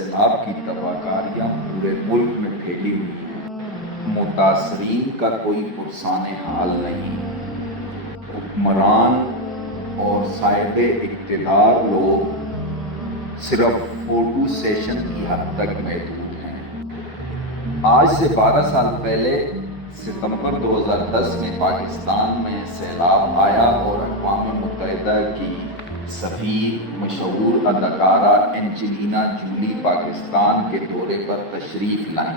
سیلاب کی تباہکاریاں پورے ملک میں پھیلی ہوئی ہیں۔ متاثرین کا کوئی پرسان حال نہیں۔ حکمران اور صاحب اقتدار لوگ صرف فوٹو سیشن کی حد تک محدود ہیں۔ آج سے 12 سال پہلے ستمبر 2010 میں پاکستان میں سیلاب آیا اور اقوام متحدہ کی سفیر مشہور اداکارہ اینجلینا جولی پاکستان کے دورے پر تشریف لائیں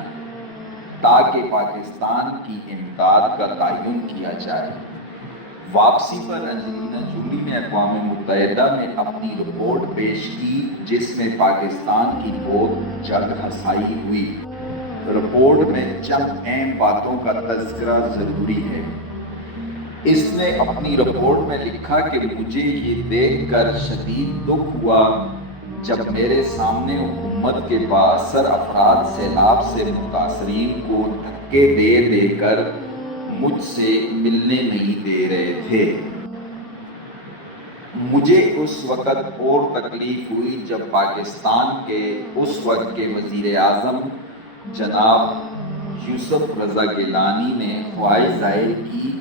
تاکہ پاکستان کی امداد کا تعین کیا جائے۔ واپسی پر اینجلینا جولی نے اقوام متحدہ میں اپنی رپورٹ پیش کی جس میں پاکستان کی بہت جلد رسائی ہوئی۔ رپورٹ میں چند اہم باتوں کا تذکرہ ضروری ہے۔ اس نے اپنی رپورٹ میں لکھا کہ مجھے یہ دیکھ کر شدید دکھ ہوا جب میرے سامنے حکومت کے بااثر افراد سیلاب سے متاثرین کو دھکے دے دے کر مجھ سے ملنے نہیں دے رہے تھے۔ مجھے اس وقت اور تکلیف ہوئی جب پاکستان کے اس وقت کے وزیر اعظم جناب یوسف رضا گیلانی نے خواہش ظاہر کی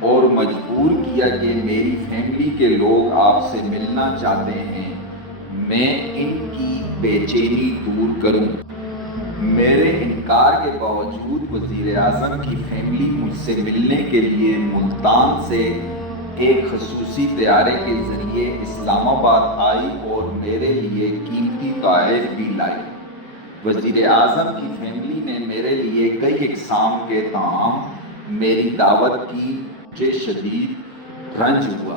اور مجبور کیا کہ میری فیملی کے لوگ آپ سے ملنا چاہتے ہیں، میں ان کی بے چینی دور کروں۔ میرے انکار کے باوجود وزیر اعظم کی فیملی مجھ سے ملنے کے لیے ملتان سے ایک خصوصی طیارے کے ذریعے اسلام آباد آئی اور میرے لیے قیمتی تحائف بھی لائی۔ وزیر اعظم کی فیملی نے میرے لیے کئی اقسام کے طعام میری دعوت کی۔ مجھے شدید رنج ہوا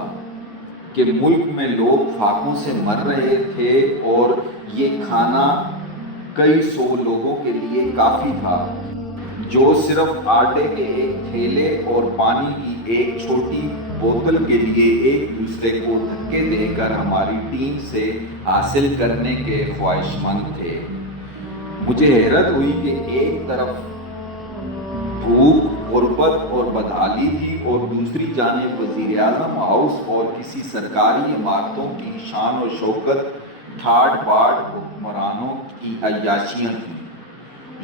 کہ ملک میں لوگ فاقوں سے مر رہے تھے اور یہ کھانا کئی سو لوگوں کے لیے کافی تھا جو صرف آٹے کے ایک تھیلے اور پانی کی ایک چھوٹی بوتل کے لیے ایک دوسرے کو دھکے دے کر ہماری ٹیم سے حاصل کرنے کے خواہشمند تھے۔ مجھے حیرت ہوئی کہ ایک طرف بھوک، غربت اور بدحالی تھی اور دوسری جانب وزیر اعظم ہاؤس اور کسی سرکاری عمارتوں کی شان و شوکت ٹھاٹ باٹ حکمرانوں کی عیاشیاں تھیں۔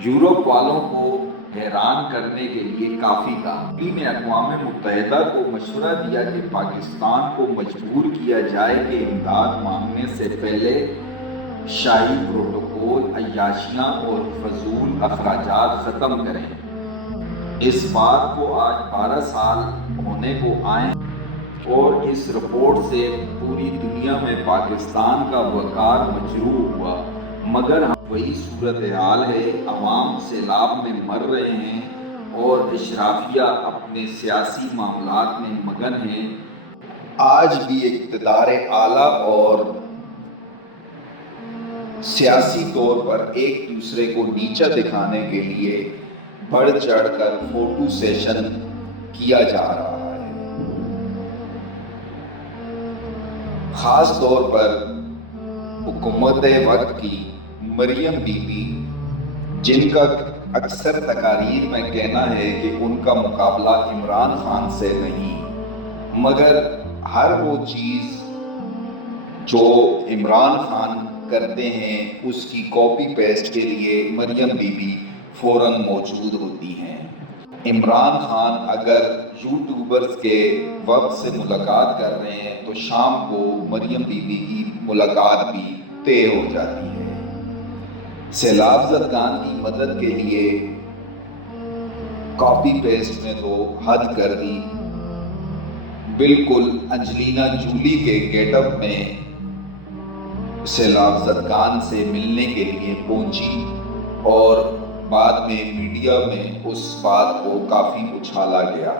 یورپ والوں کو حیران کرنے کے لیے کافی تھا۔ انہوں نے اقوام متحدہ کو مشورہ دیا کہ پاکستان کو مجبور کیا جائے کہ امداد مانگنے سے پہلے شاہی پروٹوکول، عیاشیاں اور فضول اخراجات ختم کریں۔ اس بات کو آج 12 سال ہونے کو آئے اور اس رپورٹ سے پوری دنیا میں پاکستان کا وقار مجروح ہوا، مگر وہی صورتحال ہے۔ عوام سیلاب میں مر رہے ہیں اور اشرافیہ اپنے سیاسی معاملات میں مگن ہیں۔ آج بھی اقتدار اعلیٰ اور سیاسی طور پر ایک دوسرے کو نیچا دکھانے کے لیے بڑھ چڑھ کر فوٹو سیشن کیا جا رہا ہے۔ خاص طور پر حکومت وقت کی مریم بی بی، جن کا اکثر تقاریر میں کہنا ہے کہ ان کا مقابلہ عمران خان سے نہیں، مگر ہر وہ چیز جو عمران خان کرتے ہیں اس کی کاپی پیسٹ کے لیے مریم بی بی فوراً موجود ہوتی ہیں۔ عمران خان اگر یوٹیوبرز کے وقت سے ملاقات کر رہے ہیں تو شام کو مریم بی بی کی ملاقات بھی طے ہو جاتی ہے۔ سیلاب زدگان کی مدد کے لیے کاپی پیسٹ میں تو حد کر دی۔ بالکل اینجلینا جولی کے گیٹ اپ میں سیلاب زدگان سے ملنے کے لیے پہنچی اور بعد میں میڈیا میں اس بات کو کافی اچھالا گیا۔